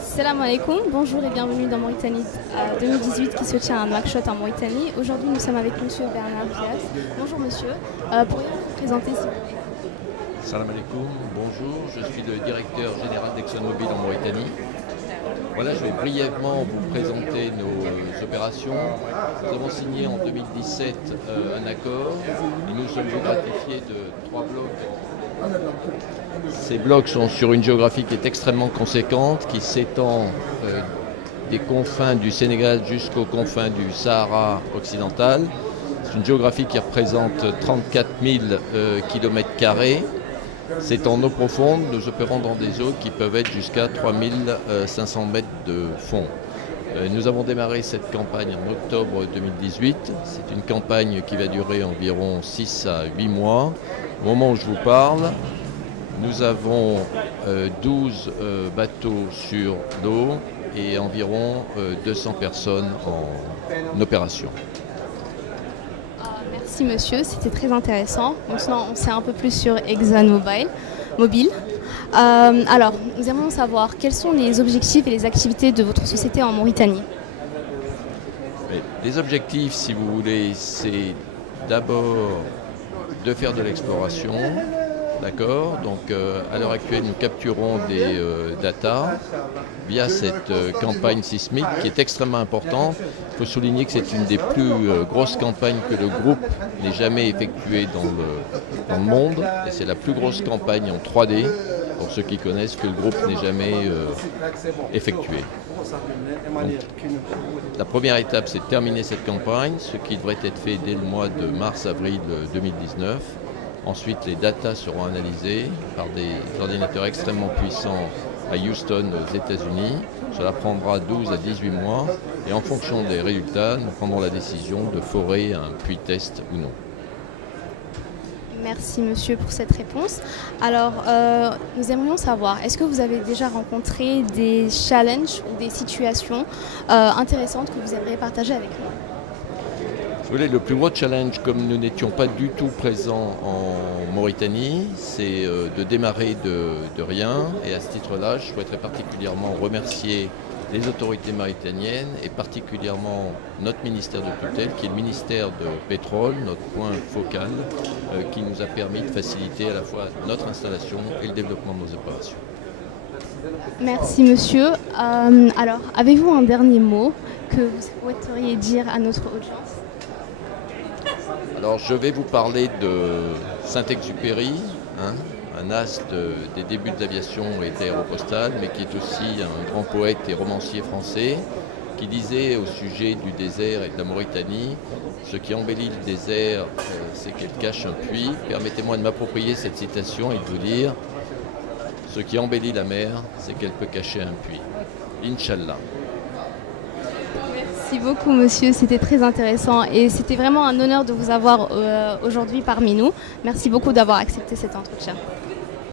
Salam alaikum, bonjour et bienvenue dans Mauritanie 2018 qui se tient à Nouakchott en Mauritanie. Aujourd'hui nous sommes avec monsieur Bernard Diaz. Bonjour monsieur, pourriez-vous vous présenter s'il vous plaît? Salam alaikum, bonjour, je suis le directeur général d'ExxonMobil en Mauritanie. Voilà, je vais brièvement vous présenter nos opérations. Nous avons signé en 2017 un accord et nous sommes gratifiés de 3 blocs. Ces blocs sont sur une géographie qui est extrêmement conséquente, qui s'étend des confins du Sénégal jusqu'aux confins du Sahara occidental. C'est une géographie qui représente 34 000 km². C'est en eau profonde, nous opérons dans des eaux qui peuvent être jusqu'à 3500 mètres de fond. Nous avons démarré cette campagne en octobre 2018. C'est une campagne qui va durer environ 6 à 8 mois. Au moment où je vous parle, nous avons 12 bateaux sur l'eau et environ 200 personnes en opération. Merci monsieur, c'était très intéressant. Maintenant on sait un peu plus sur ExxonMobil. Alors, nous aimerions savoir quels sont les objectifs et les activités de votre société en Mauritanie. Les objectifs, si vous voulez, c'est d'abord de faire de l'exploration. D'accord. Donc à l'heure actuelle, nous capturons des data via cette campagne sismique qui est extrêmement importante. Il faut souligner que c'est une des plus grosses campagnes que le groupe n'ait jamais effectuées dans le monde. Et c'est la plus grosse campagne en 3D, pour ceux qui connaissent, que le groupe n'ait jamais effectuée. Donc, la première étape, c'est de terminer cette campagne, ce qui devrait être fait dès le mois de mars-avril 2019. Ensuite, les datas seront analysées par des ordinateurs extrêmement puissants à Houston, aux États-Unis. Cela prendra 12 à 18 mois et en fonction des résultats, nous prendrons la décision de forer un puits test ou non. Merci monsieur pour cette réponse. Alors, nous aimerions savoir, est-ce que vous avez déjà rencontré des challenges ou des situations intéressantes que vous aimeriez partager avec nous? Vous voulez, le plus gros challenge, comme nous n'étions pas du tout présents en Mauritanie, c'est de démarrer de rien. Et à ce titre-là, je souhaiterais particulièrement remercier les autorités mauritaniennes et particulièrement notre ministère de tutelle, qui est le ministère de pétrole, notre point focal, qui nous a permis de faciliter à la fois notre installation et le développement de nos opérations. Merci monsieur. Alors, avez-vous un dernier mot que vous souhaiteriez dire à notre audience? Alors je vais vous parler de Saint-Exupéry, un as des débuts de l'aviation et de l'aéropostale, mais qui est aussi un grand poète et romancier français, qui disait au sujet du désert et de la Mauritanie: ce qui embellit le désert, c'est qu'elle cache un puits. Permettez-moi de m'approprier cette citation et de vous dire: ce qui embellit la mer, c'est qu'elle peut cacher un puits. Inch'Allah. Merci beaucoup monsieur, c'était très intéressant et c'était vraiment un honneur de vous avoir aujourd'hui parmi nous. Merci beaucoup d'avoir accepté cet entretien.